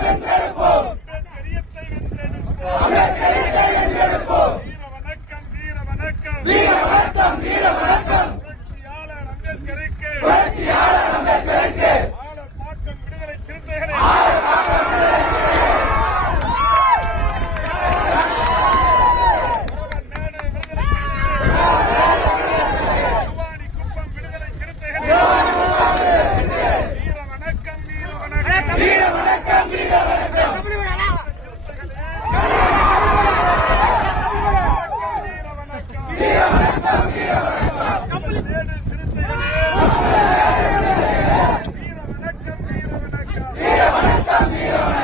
வென்றெடுப்போம் வென்றெடுப்போம் வீர வணக்கம் வணக்கம் வீர வணக்கம் வீர வணக்கம் Amém.